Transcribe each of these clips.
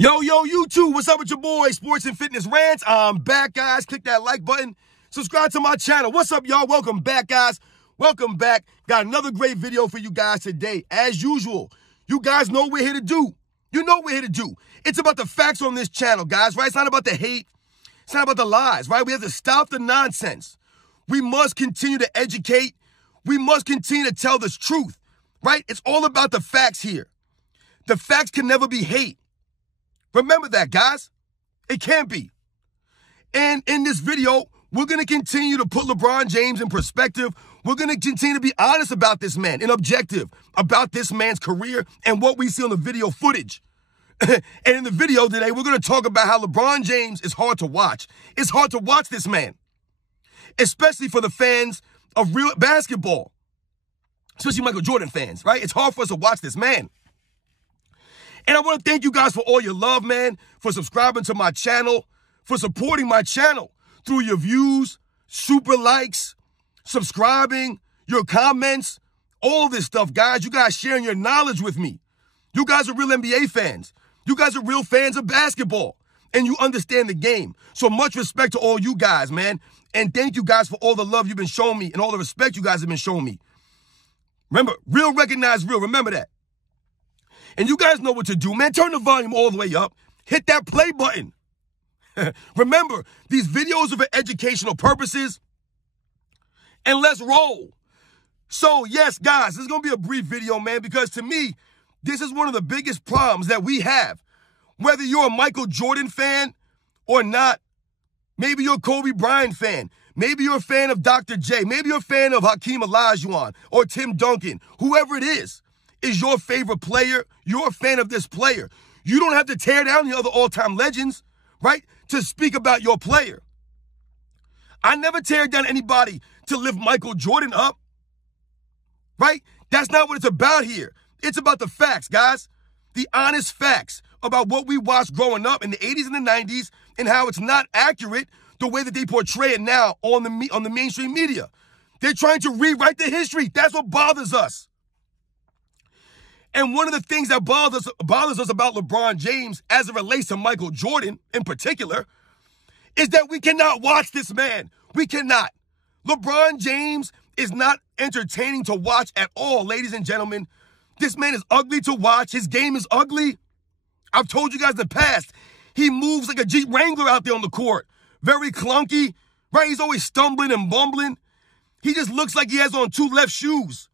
Yo, YouTube, what's up with your boy, Sports and Fitness Rants? I'm back, guys. Click that like button. Subscribe to my channel. What's up, y'all? Welcome back, guys. Welcome back. Got another great video for you guys today. As usual, you guys know what we're here to do. You know what we're here to do. It's about the facts on this channel, guys, right? It's not about the hate. It's not about the lies, right? We have to stop the nonsense. We must continue to educate. We must continue to tell the truth, right? It's all about the facts here. The facts can never be hate. Remember that, guys. It can't be. And in this video, we're going to continue to put LeBron James in perspective. We're going to continue to be honest about this man and objective about this man's career and what we see on the video footage. And in the video today, we're going to talk about how LeBron James is hard to watch. It's hard to watch this man, especially for the fans of real basketball, especially Michael Jordan fans, right? It's hard for us to watch this man. And I want to thank you guys for all your love, man, for subscribing to my channel, for supporting my channel through your views, super likes, subscribing, your comments, all this stuff, guys. You guys sharing your knowledge with me. You guys are real NBA fans. You guys are real fans of basketball, and you understand the game. So much respect to all you guys, man. And thank you guys for all the love you've been showing me and all the respect you guys have been showing me. Remember, real recognize real. Remember that. And you guys know what to do, man. Turn the volume all the way up. Hit that play button. Remember, these videos are for educational purposes. And let's roll. So, yes, guys, this is going to be a brief video, man, because to me, this is one of the biggest problems that we have. Whether you're a Michael Jordan fan or not, maybe you're a Kobe Bryant fan. Maybe you're a fan of Dr. J. Maybe you're a fan of Hakeem Olajuwon or Tim Duncan. Whoever it is your favorite player, you're a fan of this player. You don't have to tear down the other all-time legends, right, to speak about your player. I never tear down anybody to lift Michael Jordan up, right? That's not what it's about here. It's about the facts, guys. The honest facts about what we watched growing up in the 80s and the 90s and how it's not accurate the way that they portray it now on the mainstream media. They're trying to rewrite the history. That's what bothers us. And one of the things that bothers us about LeBron James as it relates to Michael Jordan in particular is that we cannot watch this man. We cannot. LeBron James is not entertaining to watch at all, ladies and gentlemen. This man is ugly to watch. His game is ugly. I've told you guys in the past, he moves like a Jeep Wrangler out there on the court. Very clunky, right? He's always stumbling and bumbling. He just looks like he has on two left shoes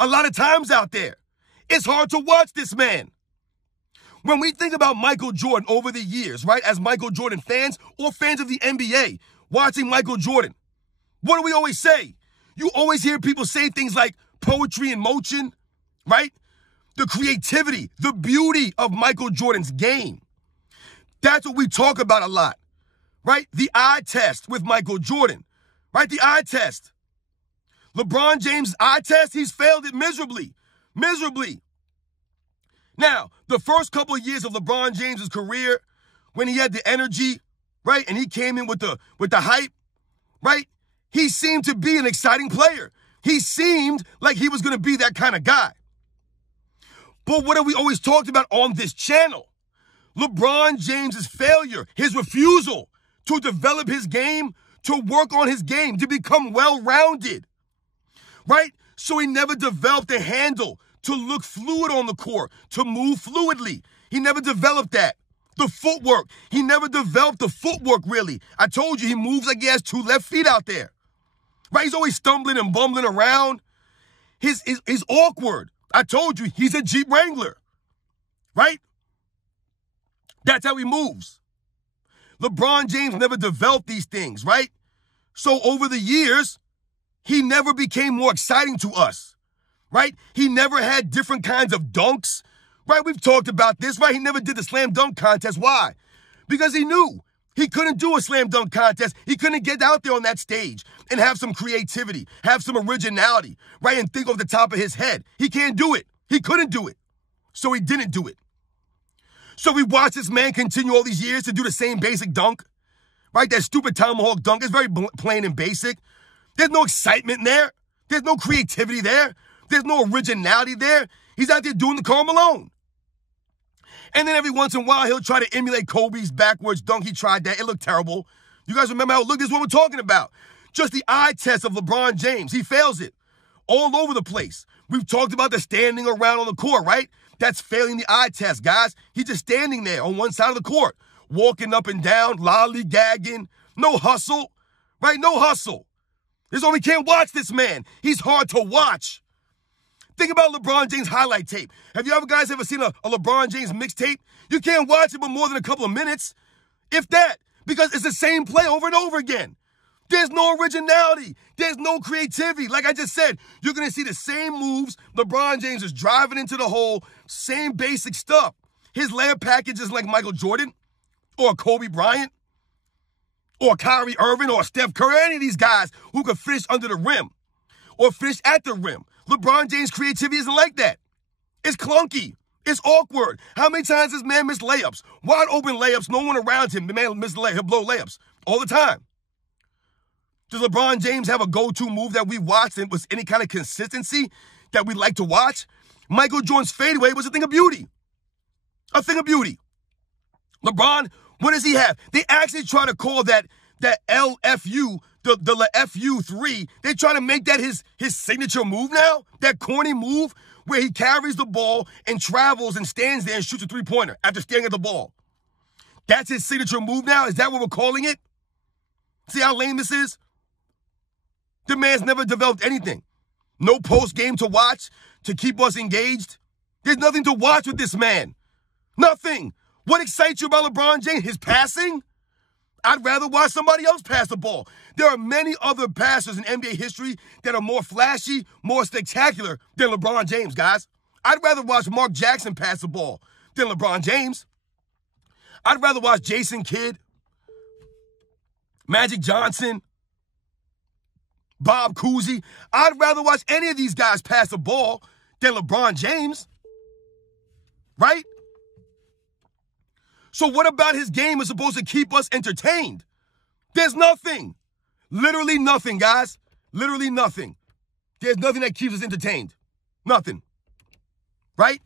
a lot of times out there. It's hard to watch this man. When we think about Michael Jordan over the years, right, as Michael Jordan fans or fans of the NBA, watching Michael Jordan, what do we always say? You always hear people say things like poetry in motion, right? The creativity, the beauty of Michael Jordan's game. That's what we talk about a lot, right? The eye test with Michael Jordan, right? The eye test. LeBron James' eye test, he's failed it miserably. Miserably. Now, the first couple of years of LeBron James' career, when he had the energy, right, and he came in with the hype, right, he seemed to be an exciting player. He seemed like he was going to be that kind of guy. But what have we always talked about on this channel? LeBron James' failure, his refusal to develop his game, to work on his game, to become well-rounded, right? So he never developed a handle to look fluid on the court, to move fluidly. He never developed that. The footwork. He never developed the footwork, really. I told you, he moves like he has two left feet out there. Right? He's always stumbling and bumbling around. He's awkward. I told you, he's a Jeep Wrangler. Right? That's how he moves. LeBron James never developed these things, right? So over the years, he never became more exciting to us, right? He never had different kinds of dunks, right? We've talked about this, right? He never did the slam dunk contest. Why? Because he knew he couldn't do a slam dunk contest. He couldn't get out there on that stage and have some creativity, have some originality, right? And think off the top of his head. He can't do it. He couldn't do it. So he didn't do it. So we watched this man continue all these years to do the same basic dunk, right? That stupid tomahawk dunk is very plain and basic. There's no excitement there. There's no creativity there. There's no originality there. He's out there doing the Karl Malone. And then every once in a while, he'll try to emulate Kobe's backwards dunk. He tried that. It looked terrible. You guys remember how it looked? This is what we're talking about. Just the eye test of LeBron James. He fails it all over the place. We've talked about the standing around on the court, right? That's failing the eye test, guys. He's just standing there on one side of the court, walking up and down, lollygagging. No hustle, right? No hustle. This is why we can't watch this man. He's hard to watch. Think about LeBron James highlight tape. Have you guys ever seen a LeBron James mixtape? You can't watch it for more than a couple of minutes, if that, because it's the same play over and over again. There's no originality. There's no creativity. Like I just said, you're going to see the same moves. LeBron James is driving into the hole, same basic stuff. His layup package is like Michael Jordan or Kobe Bryant or Kyrie Irving or Steph Curry, any of these guys who could finish under the rim or finish at the rim. LeBron James' creativity isn't like that. It's clunky. It's awkward. How many times does this man miss layups? Wide open layups, no one around him. The man misses layups. He'll blow layups all the time. Does LeBron James have a go-to move that we watched and was any kind of consistency that we like to watch? Michael Jordan's fadeaway was a thing of beauty. A thing of beauty. LeBron, what does he have? They actually try to call that LFU, the FU3, they try to make that his signature move now, that corny move where he carries the ball and travels and stands there and shoots a three-pointer after staring at the ball. That's his signature move now? Is that what we're calling it? See how lame this is? The man's never developed anything. No post-game to watch to keep us engaged. There's nothing to watch with this man. Nothing. What excites you about LeBron James? His passing? I'd rather watch somebody else pass the ball. There are many other passers in NBA history that are more flashy, more spectacular than LeBron James, guys. I'd rather watch Mark Jackson pass the ball than LeBron James. I'd rather watch Jason Kidd, Magic Johnson, Bob Cousy. I'd rather watch any of these guys pass the ball than LeBron James. Right? So what about his game is supposed to keep us entertained? There's nothing. Literally nothing, guys. Literally nothing. There's nothing that keeps us entertained. Nothing. Right?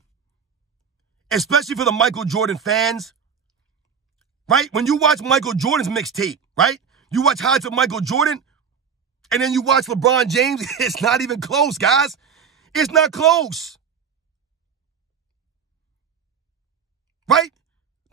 Especially for the Michael Jordan fans. Right? When you watch Michael Jordan's mixtape, right? You watch highlights of Michael Jordan, and then you watch LeBron James, it's not even close, guys. It's not close. Right?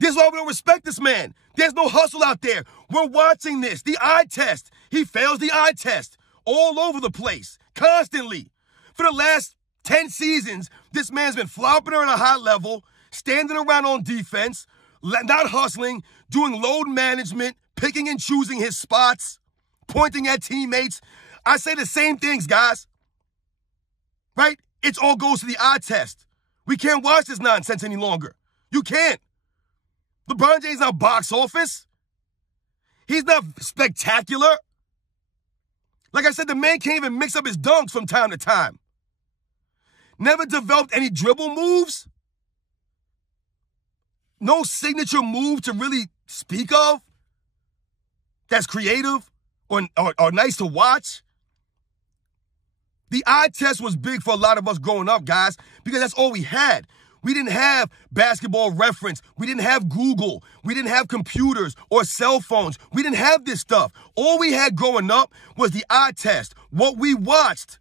This is why we don't respect this man. There's no hustle out there. We're watching this. The eye test. He fails the eye test all over the place, constantly. For the last 10 seasons, this man's been flopping her at a high level, standing around on defense, not hustling, doing load management, picking and choosing his spots, pointing at teammates. I say the same things, guys. Right? It all goes to the eye test. We can't watch this nonsense any longer. You can't. LeBron James is not box office. He's not spectacular. Like I said, the man can't even mix up his dunks from time to time. Never developed any dribble moves. No signature move to really speak of that's creative or nice to watch. The eye test was big for a lot of us growing up, guys, because that's all we had. We didn't have Basketball Reference. We didn't have Google. We didn't have computers or cell phones. We didn't have this stuff. All we had growing up was the eye test, what we watched.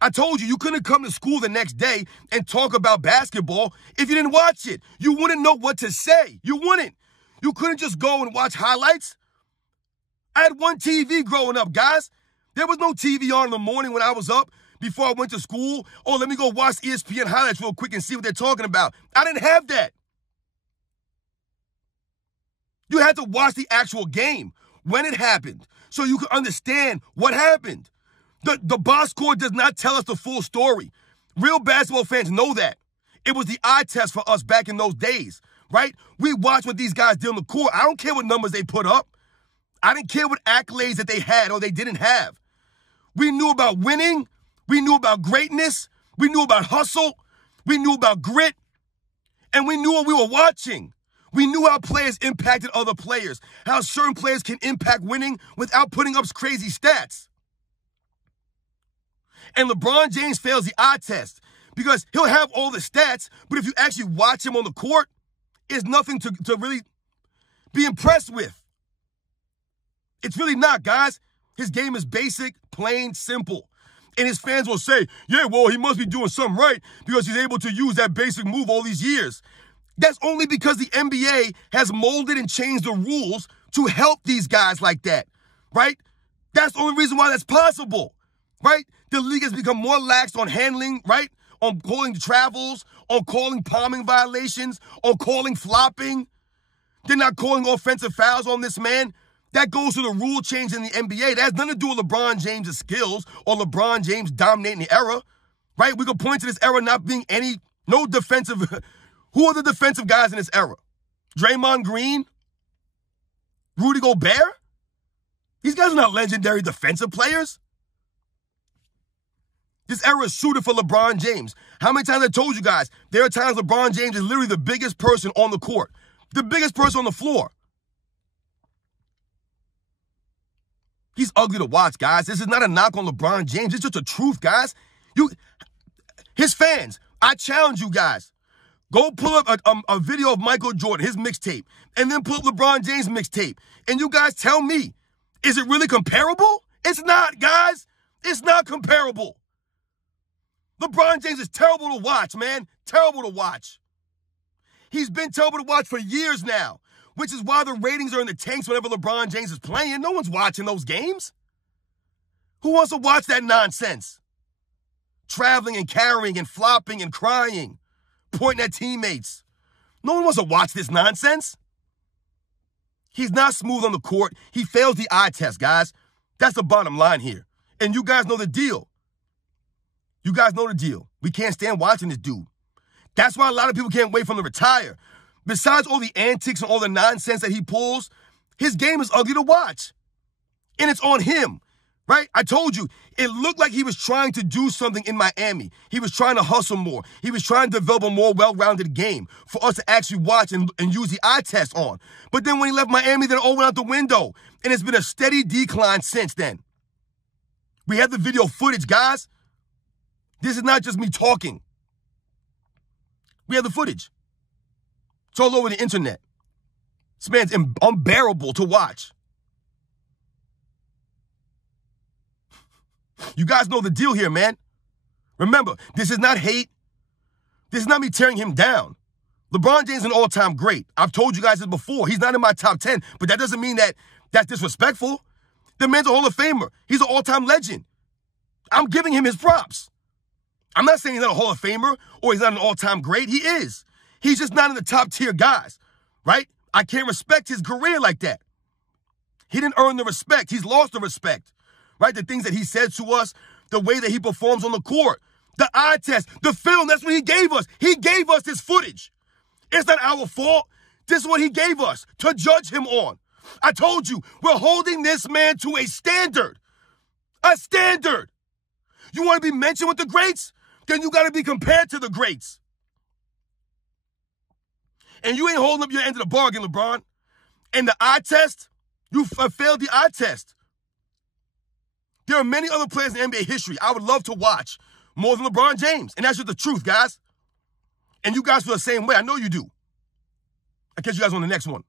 I told you, you couldn't come to school the next day and talk about basketball if you didn't watch it. You wouldn't know what to say. You wouldn't. You couldn't just go and watch highlights. I had one TV growing up, guys. There was no TV on in the morning when I was up before I went to school. Oh, let me go watch ESPN highlights real quick and see what they're talking about. I didn't have that. You had to watch the actual game when it happened so you could understand what happened. The box score does not tell us the full story. Real basketball fans know that. It was the eye test for us back in those days, right? We watched what these guys did on the court. I don't care what numbers they put up. I didn't care what accolades that they had or they didn't have. We knew about winning. We knew about greatness. We knew about hustle. We knew about grit. And we knew what we were watching. We knew how players impacted other players, how certain players can impact winning without putting up crazy stats. And LeBron James fails the eye test because he'll have all the stats, but if you actually watch him on the court, is nothing to really be impressed with. It's really not, guys. His game is basic, plain, simple. And his fans will say, yeah, well, he must be doing something right because he's able to use that basic move all these years. That's only because the NBA has molded and changed the rules to help these guys like that, right? That's the only reason why that's possible, right? The league has become more lax on handling, right? On calling travels, on calling palming violations, on calling flopping. They're not calling offensive fouls on this man. That goes to the rule change in the NBA. That has nothing to do with LeBron James' skills or LeBron James dominating the era, right? We could point to this era not being no defensive. Who are the defensive guys in this era? Draymond Green? Rudy Gobert? These guys are not legendary defensive players. This era is suited for LeBron James. How many times I told you guys, there are times LeBron James is literally the biggest person on the court, the biggest person on the floor. He's ugly to watch, guys. This is not a knock on LeBron James. It's just the truth, guys. His fans, I challenge you guys. Go pull up a video of Michael Jordan, his mixtape, and then pull up LeBron James' mixtape. And you guys tell me, is it really comparable? It's not, guys. It's not comparable. LeBron James is terrible to watch, man. Terrible to watch. He's been terrible to watch for years now, which is why the ratings are in the tanks whenever LeBron James is playing. No one's watching those games. Who wants to watch that nonsense? Traveling and carrying and flopping and crying, pointing at teammates. No one wants to watch this nonsense. He's not smooth on the court. He fails the eye test, guys. That's the bottom line here. And you guys know the deal. You guys know the deal. We can't stand watching this dude. That's why a lot of people can't wait for him to retire. Besides all the antics and all the nonsense that he pulls, his game is ugly to watch. And it's on him, right? I told you, it looked like he was trying to do something in Miami. He was trying to hustle more. He was trying to develop a more well-rounded game for us to actually watch and use the eye test on. But then when he left Miami, then it all went out the window. And it's been a steady decline since then. We have the video footage, guys. This is not just me talking. We have the footage. It's all over the internet. This man's unbearable to watch. You guys know the deal here, man. Remember, this is not hate. This is not me tearing him down. LeBron James is an all-time great. I've told you guys this before. He's not in my top 10, but that doesn't mean that that's disrespectful. The man's a Hall of Famer. He's an all-time legend. I'm giving him his props. I'm not saying he's not a Hall of Famer or he's not an all-time great. He is. He's just not in the top-tier guys, right? I can't respect his career like that. He didn't earn the respect. He's lost the respect, right? The things that he said to us, the way that he performs on the court, the eye test, the film, that's what he gave us. He gave us this footage. It's not our fault. This is what he gave us to judge him on. I told you, we're holding this man to a standard. A standard. You want to be mentioned with the greats? Then you got to be compared to the greats. And you ain't holding up your end of the bargain, LeBron. And the eye test, you failed the eye test. There are many other players in NBA history I would love to watch more than LeBron James. And that's just the truth, guys. And you guys feel the same way. I know you do. I'll catch you guys on the next one.